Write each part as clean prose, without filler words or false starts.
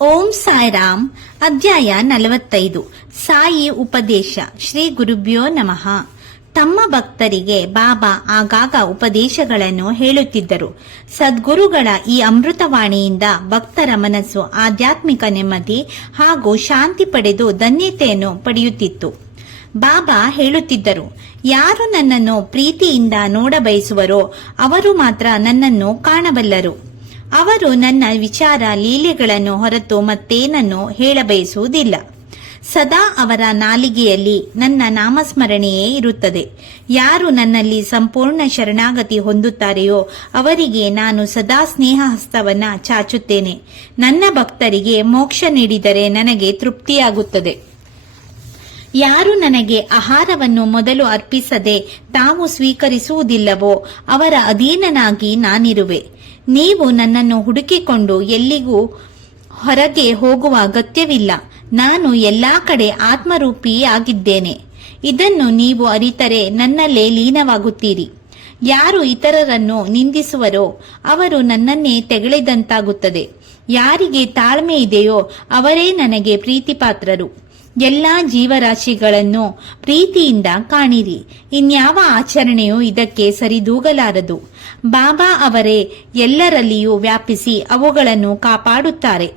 ಓಂ ಸಾಯಿರಾಮ್. ಅಧ್ಯಾಯ 45. ಸಾಯಿ ಉಪದೇಶ. ಶ್ರೀ ಗುರುಭ್ಯೋ ನಮಃ. ತಮ್ಮ ಭಕ್ತರಿಗೆ ಬಾಬಾ ಆಗಾಗ ಉಪದೇಶಗಳನ್ನು ಹೇಳುತ್ತಿದ್ದರು. ಸದ್ಗುರುಗಳ ಈ ಅಮೃತವಾಣಿಯಿಂದ ಭಕ್ತರ ಮನಸ್ಸು ಆಧ್ಯಾತ್ಮಿಕ ನೆಮ್ಮದಿ ಹಾಗೂ ಶಾಂತಿ ಪಡೆದು ಧನ್ಯತೆಯನ್ನು ಪಡೆಯುತ್ತಿತ್ತು. ಬಾಬಾ ಹೇಳುತ್ತಿದ್ದರು, ಯಾರು ನನ್ನನ್ನು ಪ್ರೀತಿಯಿಂದ ನೋಡಬಯಸುವರೋ ಅವರು ಮಾತ್ರ ನನ್ನನ್ನು ಕಾಣಬಲ್ಲರು. ಅವರು ನನ್ನ ವಿಚಾರ ಲೀಲೆಗಳನ್ನು ಹೊರತು ಮತ್ತೇನನ್ನು ಹೇಳಬಯಸುವುದಿಲ್ಲ. ಸದಾ ಅವರ ನಾಲಿಗೆಯಲ್ಲಿ ನನ್ನ ನಾಮಸ್ಮರಣೆಯೇ ಇರುತ್ತದೆ. ಯಾರು ನನ್ನಲ್ಲಿ ಸಂಪೂರ್ಣ ಶರಣಾಗತಿ ಹೊಂದುತ್ತಾರೆಯೋ ಅವರಿಗೆ ನಾನು ಸದಾ ಸ್ನೇಹ ಹಸ್ತವನ್ನ ಚಾಚುತ್ತೇನೆ. ನನ್ನ ಭಕ್ತರಿಗೆ ಮೋಕ್ಷ ನೀಡಿದರೆ ನನಗೆ ತೃಪ್ತಿಯಾಗುತ್ತದೆ. ಯಾರು ನನಗೆ ಆಹಾರವನ್ನು ಮೊದಲು ಅರ್ಪಿಸದೆ ತಾವು ಸ್ವೀಕರಿಸುವುದಿಲ್ಲವೋ ಅವರ ಅಧೀನನಾಗಿ ನಾನಿರುವೆ. ನೀವು ನನ್ನನ್ನು ಹುಡುಕಿಕೊಂಡು ಎಲ್ಲಿಗೂ ಹೊರಗೆ ಹೋಗುವ ಅಗತ್ಯವಿಲ್ಲ. ನಾನು ಎಲ್ಲಾ ಕಡೆ ಆತ್ಮರೂಪಿಯಾಗಿದ್ದೇನೆ. ಇದನ್ನು ನೀವು ಅರಿತರೆ ನನ್ನಲ್ಲೇ ಲೀನವಾಗುತ್ತೀರಿ. ಯಾರು ಇತರರನ್ನು ನಿಂದಿಸುವರೋ ಅವರು ನನ್ನನ್ನೇ ತೆಗಳಿದಂತಾಗುತ್ತದೆ. ಯಾರಿಗೆ ತಾಳ್ಮೆ ಇದೆಯೋ ಅವರೇ ನನಗೆ ಪ್ರೀತಿಪಾತ್ರರು. ಎಲ್ಲಾ ಜೀವರಾಶಿಗಳನ್ನು ಪ್ರೀತಿಯಿಂದ ಕಾಣಿರಿ. ಇನ್ಯಾವ ಆಚರಣೆಯೂ ಇದಕ್ಕೆ ಸರಿದೂಗಲಾರದು. ಬಾಬಾ ಅವರೇ ಎಲ್ಲರಲ್ಲಿಯೂ ವ್ಯಾಪಿಸಿ ಅವುಗಳನ್ನು ಕಾಪಾಡುತ್ತಾರೆ.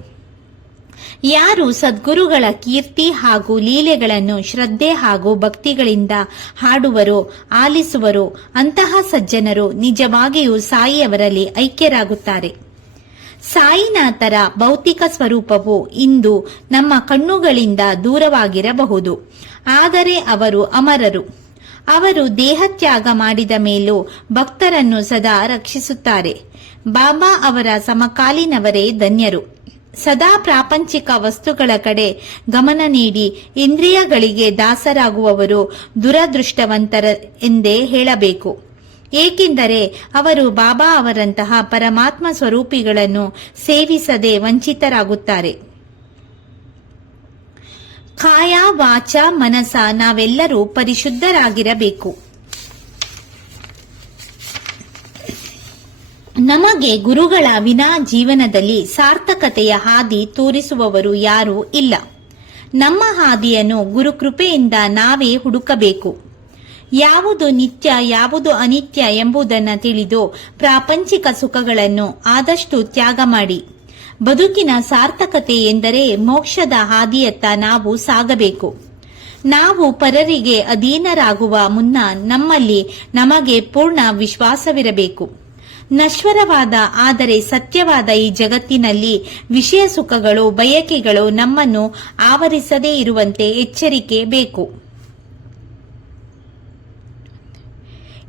ಯಾರು ಸದ್ಗುರುಗಳ ಕೀರ್ತಿ ಹಾಗೂ ಲೀಲೆಗಳನ್ನು ಶ್ರದ್ಧೆ ಹಾಗೂ ಭಕ್ತಿಗಳಿಂದ ಹಾಡುವರೋ ಆಲಿಸುವರೋ ಅಂತಹ ಸಜ್ಜನರು ನಿಜವಾಗಿಯೂ ಸಾಯಿಯವರಲ್ಲಿ ಐಕ್ಯರಾಗುತ್ತಾರೆ. ಸಾಯಿನಾಥರ ಭೌತಿಕ ಸ್ವರೂಪವು ಇಂದು ನಮ್ಮ ಕಣ್ಣುಗಳಿಂದ ದೂರವಾಗಿರಬಹುದು, ಆದರೆ ಅವರು ಅಮರರು. ಅವರು ದೇಹತ್ಯಾಗ ಮಾಡಿದ ಮೇಲೂ ಭಕ್ತರನ್ನು ಸದಾ ರಕ್ಷಿಸುತ್ತಾರೆ. ಬಾಬಾ ಅವರ ಸಮಕಾಲೀನವರೇ ಧನ್ಯರು. ಸದಾ ಪ್ರಾಪಂಚಿಕ ವಸ್ತುಗಳ ಕಡೆ ಗಮನ ನೀಡಿ ಇಂದ್ರಿಯಗಳಿಗೆ ದಾಸರಾಗುವವರು ದುರದೃಷ್ಟವಂತರ ಎಂದೇ ಹೇಳಬೇಕು. ಏಕೆಂದರೆ ಅವರು ಬಾಬಾ ಅವರಂತಹ ಪರಮಾತ್ಮ ಸ್ವರೂಪಿಗಳನ್ನು ಸೇವಿಸದೆ ವಂಚಿತರಾಗುತ್ತಾರೆ. ಕಾಯ ವಾಚ ಮನಸ ನಾವೆಲ್ಲರೂ ಪರಿಶುದ್ಧರಾಗಿರಬೇಕು. ನಮಗೆ ಗುರುಗಳ ವಿನಾ ಜೀವನದಲ್ಲಿ ಸಾರ್ಥಕತೆಯ ಹಾದಿ ತೋರಿಸುವವರು ಯಾರೂ ಇಲ್ಲ. ನಮ್ಮ ಹಾದಿಯನ್ನು ಗುರುಕೃಪೆಯಿಂದ ನಾವೇ ಹುಡುಕಬೇಕು. ಯಾವುದು ನಿತ್ಯ ಯಾವುದು ಅನಿತ್ಯ ಎಂಬುದನ್ನು ತಿಳಿದು ಪ್ರಾಪಂಚಿಕ ಸುಖಗಳನ್ನು ಆದಷ್ಟು ತ್ಯಾಗ ಮಾಡಿ. ಬದುಕಿನ ಸಾರ್ಥಕತೆ ಎಂದರೆ ಮೋಕ್ಷದ ಹಾದಿಯತ್ತ ನಾವು ಸಾಗಬೇಕು. ನಾವು ಪರರಿಗೆ ಅಧೀನರಾಗುವ ಮುನ್ನ ನಮ್ಮಲ್ಲಿ ನಮಗೆ ಪೂರ್ಣ ವಿಶ್ವಾಸವಿರಬೇಕು. ನಶ್ವರವಾದ ಆದರೆ ಸತ್ಯವಾದ ಈ ಜಗತ್ತಿನಲ್ಲಿ ವಿಷಯ ಸುಖಗಳು ಬಯಕೆಗಳು ನಮ್ಮನ್ನು ಆವರಿಸದೇ ಇರುವಂತೆ ಎಚ್ಚರಿಕೆ ಬೇಕು.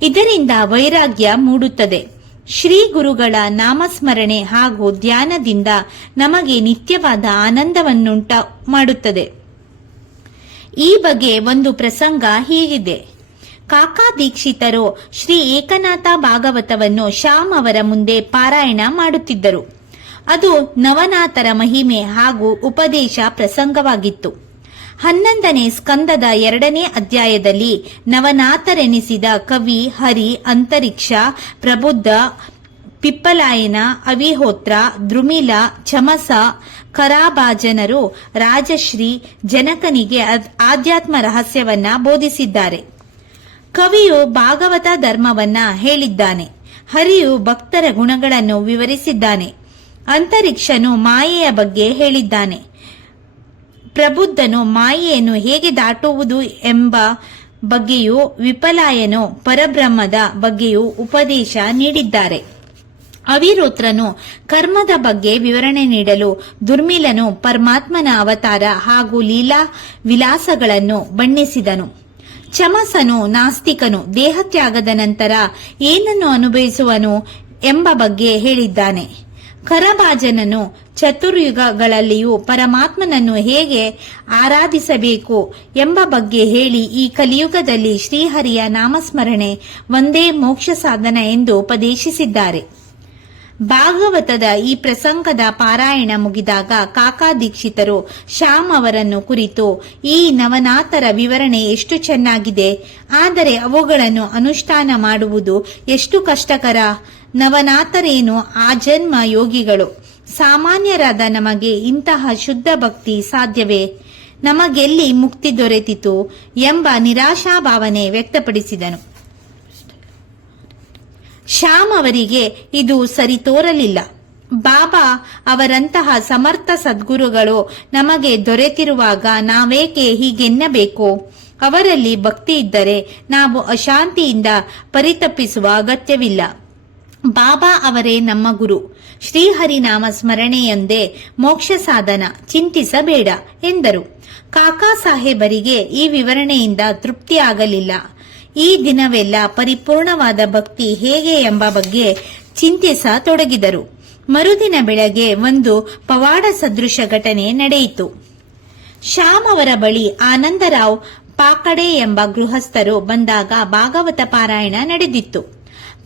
ಇದರಿಂದ ವೈರಾಗ್ಯ ಮೂಡುತ್ತದೆ. ಶ್ರೀ ಗುರುಗಳ ನಾಮಸ್ಮರಣೆ ಹಾಗೂ ಧ್ಯಾನದಿಂದ ನಮಗೆ ನಿತ್ಯವಾದ ಆನಂದವನ್ನುಂಟ ಮಾಡುತ್ತದೆ. ಈ ಬಗ್ಗೆ ಒಂದು ಪ್ರಸಂಗ ಹೀಗಿದೆ. ಕಾಕಾ ದೀಕ್ಷಿತರು ಶ್ರೀ ಏಕನಾಥ ಭಾಗವತವನ್ನು ಶ್ಯಾಮ್ ಅವರ ಮುಂದೆ ಪಾರಾಯಣ ಮಾಡುತ್ತಿದ್ದರು. ಅದು ನವನಾಥರ ಮಹಿಮೆ ಹಾಗೂ ಉಪದೇಶ ಪ್ರಸಂಗವಾಗಿತ್ತು. 11ನೇ ಸ್ಕಂದದ 2ನೇ ಅಧ್ಯಾಯದಲ್ಲಿ ನವನಾಥರೆನಿಸಿದ ಕವಿ, ಹರಿ, ಅಂತರಿಕ್ಷ, ಪ್ರಬುದ್ಧ, ಪಿಪ್ಪಲಾಯನ, ಅವಿಹೋತ್ರ, ದ್ರುಮಿಲ, ಚಮಸ, ಕರಾಭಾಜನರು ರಾಜಶ್ರೀ ಜನಕನಿಗೆ ಆಧ್ಯಾತ್ಮ ರಹಸ್ಯವನ್ನ ಬೋಧಿಸಿದ್ದಾರೆ. ಕವಿಯು ಭಾಗವತ ಧರ್ಮವನ್ನ ಹೇಳಿದ್ದಾನೆ. ಹರಿಯು ಭಕ್ತರ ಗುಣಗಳನ್ನು ವಿವರಿಸಿದ್ದಾನೆ. ಅಂತರಿಕ್ಷನು ಮಾಯೆಯ ಬಗ್ಗೆ ಹೇಳಿದ್ದಾನೆ. ಪ್ರಬುದ್ಧನು ಮಾಯೆಯನ್ನು ಹೇಗೆ ದಾಟುವುದು ಎಂಬ ಬಗ್ಗೆಯೂ ವಿಪಲಾಯನು ಪರಬ್ರಹ್ಮದ ಬಗ್ಗೆಯೂ ಉಪದೇಶ ನೀಡಿದ್ದಾರೆ. ಅವಿರೋತ್ರನು ಕರ್ಮದ ಬಗ್ಗೆ ವಿವರಣೆ ನೀಡಲು, ದುರ್ಮಿಲನು ಪರಮಾತ್ಮನ ಅವತಾರ ಹಾಗೂ ಲೀಲಾ ವಿಲಾಸಗಳನ್ನು ಬಣ್ಣಿಸಿದನು. ಚಮಸನು ನಾಸ್ತಿಕನು ದೇಹತ್ಯಾಗದ ನಂತರ ಏನನ್ನು ಅನುಭವಿಸುವನು ಎಂಬ ಬಗ್ಗೆ ಹೇಳಿದ್ದಾನೆ. ಕರಭಾಜನನು ಚತುರ್ಯುಗಗಳಲ್ಲಿಯೂ ಪರಮಾತ್ಮನನ್ನು ಹೇಗೆ ಆರಾಧಿಸಬೇಕು ಎಂಬ ಬಗ್ಗೆ ಹೇಳಿ ಈ ಕಲಿಯುಗದಲ್ಲಿ ಶ್ರೀಹರಿಯ ನಾಮಸ್ಮರಣೆ ಒಂದೇ ಮೋಕ್ಷ ಸಾಧನ ಎಂದು ಉಪದೇಶಿಸಿದ್ದಾರೆ. ಭಾಗವತದ ಈ ಪ್ರಸಂಗದ ಪಾರಾಯಣ ಮುಗಿದಾಗ ಕಾಕಾ ದೀಕ್ಷಿತರು ಶ್ಯಾಮ್ ಅವರನ್ನು ಕುರಿತು, ಈ ನವನಾಥರ ವಿವರಣೆ ಎಷ್ಟು ಚೆನ್ನಾಗಿದೆ, ಆದರೆ ಅವುಗಳನ್ನು ಅನುಷ್ಠಾನ ಮಾಡುವುದು ಎಷ್ಟು ಕಷ್ಟಕರ. ನವನಾಥರೇನು ಆಜನ್ಮ ಯೋಗಿಗಳು, ಸಾಮಾನ್ಯರಾದ ನಮಗೆ ಇಂತಹ ಶುದ್ಧ ಭಕ್ತಿ ಸಾಧ್ಯವೇ? ನಮಗೆಲ್ಲಿ ಮುಕ್ತಿ ದೊರೆತಿತು ಎಂಬ ನಿರಾಶಾಭಾವನೆ ವ್ಯಕ್ತಪಡಿಸಿದನು. ಶ್ಯಾಮ್ ಅವರಿಗೆ ಇದು ಸರಿ ತೋರಲಿಲ್ಲ. ಬಾಬಾ ಅವರಂತಹ ಸಮರ್ಥ ಸದ್ಗುರುಗಳು ನಮಗೆ ದೊರೆತಿರುವಾಗ ನಾವೇಕೆ ಹೀಗೆನ್ನಬೇಕು? ಅವರಲ್ಲಿ ಭಕ್ತಿ ಇದ್ದರೆ ನಾವು ಅಶಾಂತಿಯಿಂದ ಪರಿತಪಿಸುವ ಅಗತ್ಯವಿಲ್ಲ. ಬಾಬಾ ಅವರೇ ನಮ್ಮ ಗುರು. ಶ್ರೀಹರಿನಾಮ ಸ್ಮರಣೆಯೊಂದೇ ಮೋಕ್ಷ ಸಾಧನ, ಚಿಂತಿಸಬೇಡ ಎಂದರು. ಕಾಕಾ ಸಾಹೇಬರಿಗೆ ಈ ವಿವರಣೆಯಿಂದ ತೃಪ್ತಿಯಾಗಲಿಲ್ಲ. ಈ ದಿನವೆಲ್ಲ ಪರಿಪೂರ್ಣವಾದ ಭಕ್ತಿ ಹೇಗೆ ಎಂಬ ಬಗ್ಗೆ ಚಿಂತಿಸತೊಡಗಿದರು. ಮರುದಿನ ಬೆಳಗ್ಗೆ ಒಂದು ಪವಾಡ ಸದೃಶ ಘಟನೆ ನಡೆಯಿತು. ಶ್ಯಾಮ್ ಅವರ ಬಳಿ ಆನಂದರಾವ್ ಪಾಕಡೆ ಎಂಬ ಗೃಹಸ್ಥರು ಬಂದಾಗ ಭಾಗವತ ಪಾರಾಯಣ ನಡೆದಿತ್ತು.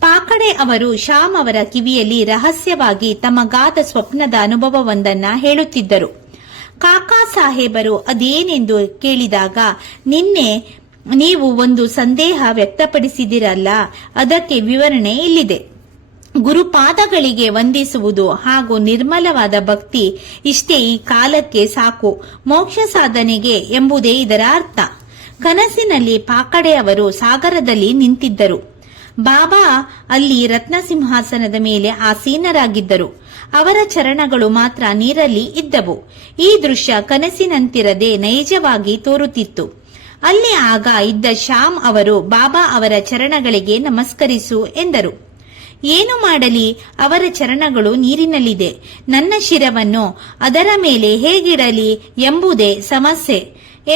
ಪಾಕಡೆ ಅವರು ಶ್ಯಾಮ್ ಅವರ ಕಿವಿಯಲ್ಲಿ ರಹಸ್ಯವಾಗಿ ತಮಗಾದ ಸ್ವಪ್ನದ ಅನುಭವವೊಂದನ್ನ ಹೇಳುತ್ತಿದ್ದರು. ಕಾಕಾ ಸಾಹೇಬರು ಅದೇನೆಂದು ಕೇಳಿದಾಗ, ನಿನ್ನೆ ನೀವು ಒಂದು ಸಂದೇಹ ವ್ಯಕ್ತಪಡಿಸಿದಿರಲ್ಲ, ಅದಕ್ಕೆ ವಿವರಣೆ ಇಲ್ಲಿದೆ. ಗುರುಪಾದಗಳಿಗೆ ವಂದಿಸುವುದು ಹಾಗೂ ನಿರ್ಮಲವಾದ ಭಕ್ತಿ ಇಷ್ಟೇ ಈ ಕಾಲಕ್ಕೆ ಸಾಕು ಮೋಕ್ಷ ಸಾಧನೆಗೆ ಎಂಬುದೇ ಇದರ ಅರ್ಥ. ಕನಸಿನಲ್ಲಿ ಪಾಕಡೆ ಅವರು ಸಾಗರದಲ್ಲಿ ನಿಂತಿದ್ದರು. ಬಾಬಾ ಅಲ್ಲಿ ರತ್ನ ಸಿಂಹಾಸನದ ಮೇಲೆ ಆಸೀನರಾಗಿದ್ದರು. ಅವರ ಚರಣಗಳು ಮಾತ್ರ ನೀರಲ್ಲಿ ಇದ್ದವು. ಈ ದೃಶ್ಯ ಕನಸಿನಂತಿರದೆ ನೈಜವಾಗಿ ತೋರುತ್ತಿತ್ತು. ಅಲ್ಲಿ ಆಗ ಇದ್ದ ಶ್ಯಾಮ್ ಅವರು ಬಾಬಾ ಅವರ ಚರಣಗಳಿಗೆ ನಮಸ್ಕರಿಸು ಎಂದರು. ಏನು ಮಾಡಲಿ, ಅವರ ಚರಣಗಳು ನೀರಿನಲ್ಲಿದೆ. ನನ್ನ ಶಿರವನ್ನು ಅದರ ಮೇಲೆ ಹೇಗಿಡಲಿ ಎಂಬುದೇ ಸಮಸ್ಯೆ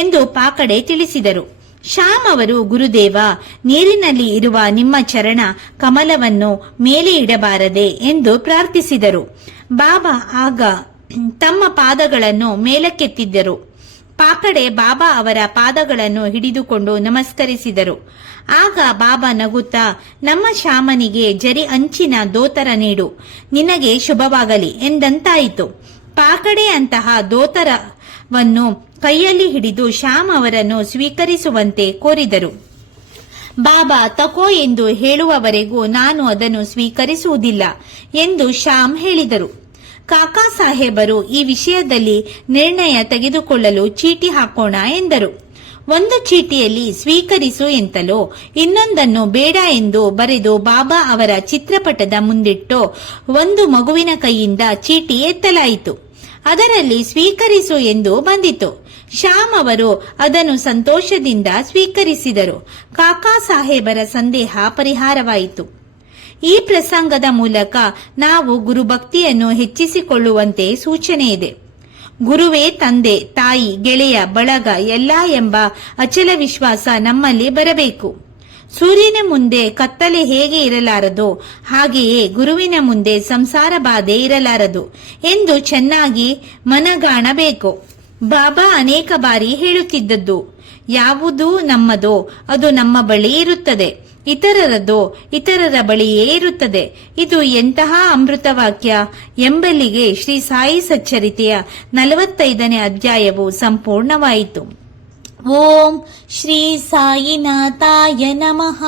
ಎಂದು ಪಾಕಡೆ ತಿಳಿಸಿದರು. ಶ್ಯಾಮ್ ಅವರು, ಗುರುದೇವ, ನೀರಿನಲ್ಲಿ ಇರುವ ನಿಮ್ಮ ಚರಣ ಕಮಲವನ್ನು ಮೇಲೆ ಇಡಬಾರದೆ ಎಂದು ಪ್ರಾರ್ಥಿಸಿದರು. ಬಾಬಾ ಆಗ ತಮ್ಮ ಪಾದಗಳನ್ನು ಮೇಲಕ್ಕೆತ್ತಿದ್ದರು. ಪಾಕಡೆ ಬಾಬಾ ಅವರ ಪಾದಗಳನ್ನು ಹಿಡಿದುಕೊಂಡು ನಮಸ್ಕರಿಸಿದರು. ಆಗ ಬಾಬಾ ನಗುತ್ತಾ, ನಮ್ಮ ಶ್ಯಾಮನಿಗೆ ಜರಿ ಅಂಚಿನ ದೋತರ ನೀಡು, ನಿನಗೆ ಶುಭವಾಗಲಿ ಎಂದಂತಾಯಿತು. ಪಾಕಡೆ ಅಂತಹ ದೋತರವನ್ನು ಕೈಯಲ್ಲಿ ಹಿಡಿದು ಶ್ಯಾಮ್ ಅವರನ್ನು ಸ್ವೀಕರಿಸುವಂತೆ ಕೋರಿದರು. ಬಾಬಾ ತಕೋ ಎಂದು ಹೇಳುವವರೆಗೂ ನಾನು ಅದನ್ನು ಸ್ವೀಕರಿಸುವುದಿಲ್ಲ ಎಂದು ಶ್ಯಾಮ್ ಹೇಳಿದರು. ಕಾಕಾ ಸಾಹೇಬರು ಈ ವಿಷಯದಲ್ಲಿ ನಿರ್ಣಯ ತೆಗೆದುಕೊಳ್ಳಲು ಚೀಟಿ ಹಾಕೋಣ ಎಂದರು. ಒಂದು ಚೀಟಿಯಲ್ಲಿ ಸ್ವೀಕರಿಸು ಎಂತಲೋ ಇನ್ನೊಂದನ್ನು ಬೇಡ ಎಂದು ಬರೆದು ಬಾಬಾ ಅವರ ಚಿತ್ರಪಟದ ಮುಂದಿಟ್ಟು ಒಂದು ಮಗುವಿನ ಕೈಯಿಂದ ಚೀಟಿ ಎತ್ತಲಾಯಿತು. ಅದರಲ್ಲಿ ಸ್ವೀಕರಿಸು ಎಂದು ಬಂದಿತು. ಶ್ಯಾಮ್ ಅವರು ಅದನ್ನು ಸಂತೋಷದಿಂದ ಸ್ವೀಕರಿಸಿದರು. ಕಾಕಾ ಸಾಹೇಬರ ಸಂದೇಹ ಪರಿಹಾರವಾಯಿತು. ಈ ಪ್ರಸಂಗದ ಮೂಲಕ ನಾವು ಗುರುಭಕ್ತಿಯನ್ನು ಹೆಚ್ಚಿಸಿಕೊಳ್ಳುವಂತೆ ಸೂಚನೆ ಇದೆ. ಗುರುವೇ ತಂದೆ, ತಾಯಿ, ಗೆಳೆಯ, ಬಳಗ ಎಲ್ಲ ಎಂಬ ಅಚಲ ವಿಶ್ವಾಸ ನಮ್ಮಲ್ಲಿ ಬರಬೇಕು. ಸೂರ್ಯನ ಮುಂದೆ ಕತ್ತಲೆ ಹೇಗೆ ಇರಲಾರದೋ ಹಾಗೆಯೇ ಗುರುವಿನ ಮುಂದೆ ಸಂಸಾರ ಬಾಧೆ ಇರಲಾರದು ಎಂದು ಚೆನ್ನಾಗಿ ಮನಗಾಣಬೇಕು. ಬಾಬಾ ಅನೇಕ ಬಾರಿ ಹೇಳುತ್ತಿದ್ದದ್ದು, ಯಾವುದು ನಮ್ಮದೋ ಅದು ನಮ್ಮ ಬಳಿ ಇರುತ್ತದೆ, ಇತರರದೋ ಇತರರ ಬಳಿಯೇ ಇರುತ್ತದೆ. ಇದು ಎಂತಹ ಅಮೃತ ವಾಕ್ಯ ಎಂಬಲ್ಲಿಗೆ ಶ್ರೀ ಸಾಯಿ ಸಚ್ಚರಿತೆಯ 45ನೇ ಅಧ್ಯಾಯವು ಸಂಪೂರ್ಣವಾಯಿತು. ಓಂ ಶ್ರೀ ಸಾಯಿನಾಥಾಯ ನಮಃ.